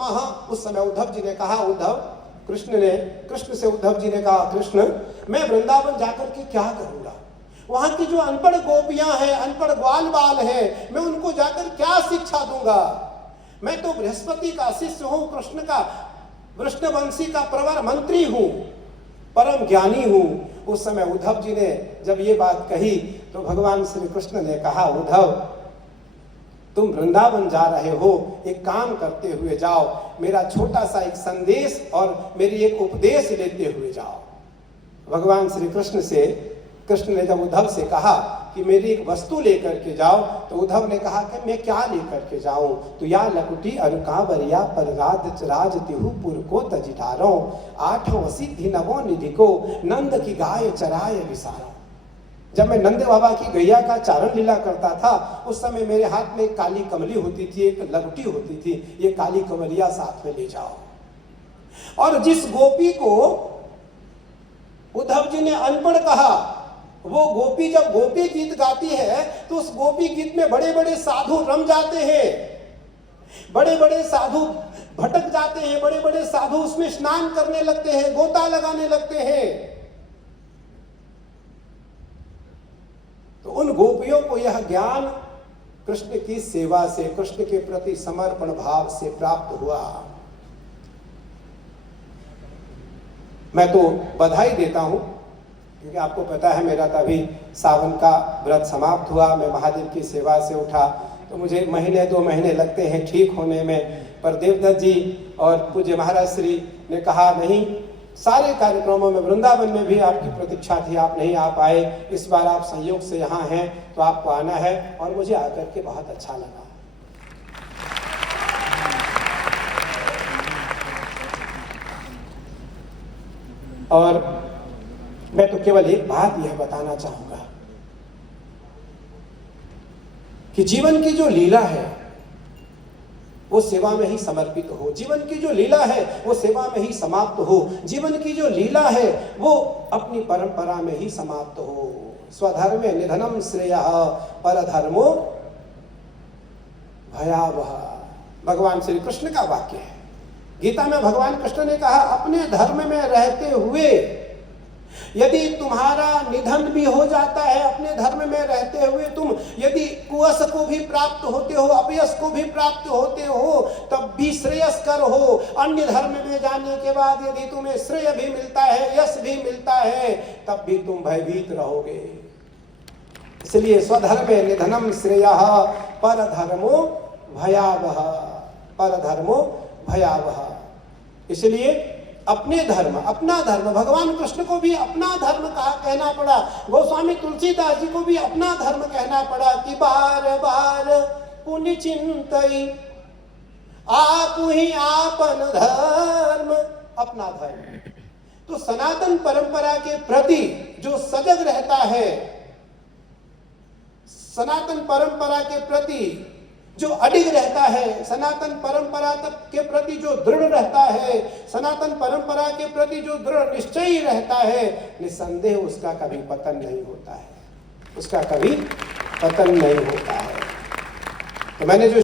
पितामह। उस समय उद्धव जी ने कहा, कृष्ण से उद्धव जी ने कहा, कृष्ण मैं वृंदावन जाकर के क्या करूंगा? वहां की जो अनपढ़ गोपियां हैं, अनपढ़ ग्वाल बाल है, मैं उनको जाकर क्या शिक्षा दूंगा? मैं तो बृहस्पति का शिष्य हूं, कृष्ण का वृष्णवंशी का प्रवर मंत्री हूं, परम ज्ञानी हूं। उस समय उद्धव जी ने जब ये बात कही तो भगवान श्री कृष्ण ने कहा, उद्धव तुम वृंदावन जा रहे हो, एक काम करते हुए जाओ, मेरा छोटा सा एक संदेश और मेरी एक उपदेश लेते हुए जाओ। भगवान श्री कृष्ण ने जब उद्धव से कहा कि मेरी एक वस्तु लेकर के जाओ, तो उद्धव ने कहा कि मैं क्या लेकर के जाऊं? तो या लकुटी अनुकावरिया पर राज तिहुपुर को तजिटारो, आठों सिद्धि नवों निधि को नंद की गाय चराय विसारो। जब मैं नंद बाबा की गैया का चारण लीला करता था, उस समय मेरे हाथ में एक काली कमली होती थी, एक लकुटी होती थी, ये काली कमलिया साथ में ले जाओ। और जिस गोपी को उद्धव जी ने अनपढ़ कहा, वो गोपी जब गोपी गीत गाती है तो उस गोपी गीत में बड़े बड़े साधु रम जाते हैं, बड़े बड़े साधु भटक जाते हैं, बड़े बड़े साधु उसमें स्नान करने लगते हैं, गोता लगाने लगते हैं। तो उन गोपियों को यह ज्ञान कृष्ण की सेवा से, कृष्ण के प्रति समर्पण भाव से प्राप्त हुआ। मैं तो बधाई देता हूं, क्योंकि आपको पता है मेरा तो अभी सावन का व्रत समाप्त हुआ, मैं महादेव की सेवा से उठा, तो मुझे महीने 2 महीने लगते हैं ठीक होने में। पर देवदत्त जी और पूज्य महाराज श्री ने कहा, नहीं, सारे कार्यक्रमों में, वृंदावन में भी आपकी प्रतीक्षा थी, आप नहीं आ पाए, इस बार आप संयोग से यहाँ हैं तो आपको आना है। और मुझे आकर के बहुत अच्छा लगा। और मैं तो केवल एक बात यह बताना चाहूंगा कि जीवन की जो लीला है वो सेवा में ही समर्पित हो, जीवन की जो लीला है वो सेवा में ही समाप्त हो, जीवन की जो लीला है वो अपनी परंपरा में ही समाप्त हो। स्वधर्मे निधनम श्रेयः परधर्मो भयावह, भगवान श्री कृष्ण का वाक्य है। गीता में भगवान कृष्ण ने कहा, अपने धर्म में रहते हुए यदि तुम्हारा निधन भी हो जाता है, अपने धर्म में रहते हुए तुम यदि कुयस को भी प्राप्त होते हो, अपयश को भी प्राप्त होते हो, तब भी श्रेयस्कर हो। अन्य धर्म में जाने के बाद यदि तुम्हें श्रेय भी मिलता है, यश भी मिलता है, तब भी तुम भयभीत रहोगे। इसलिए स्वधर्मे निधनम श्रेयः परधर्मो भयावह, परधर्मो भयावह। इसलिए अपने धर्म, अपना धर्म, भगवान कृष्ण को भी अपना धर्म कहना पड़ा, गोस्वामी तुलसीदास जी को भी अपना धर्म कहना पड़ा कि बार बार पुण्य चिंतई आप ही आपन धर्म, अपना धर्म। तो सनातन परंपरा के प्रति जो सजग रहता है, सनातन परंपरा के प्रति जो अडिग रहता है, सनातन परंपरा के प्रति जो दृढ़ रहता है, सनातन परंपरा के प्रति जो दृढ़ निश्चयी रहता है, निस्संदेह उसका कभी पतन नहीं होता है, उसका कभी पतन नहीं होता है। तो मैंने जो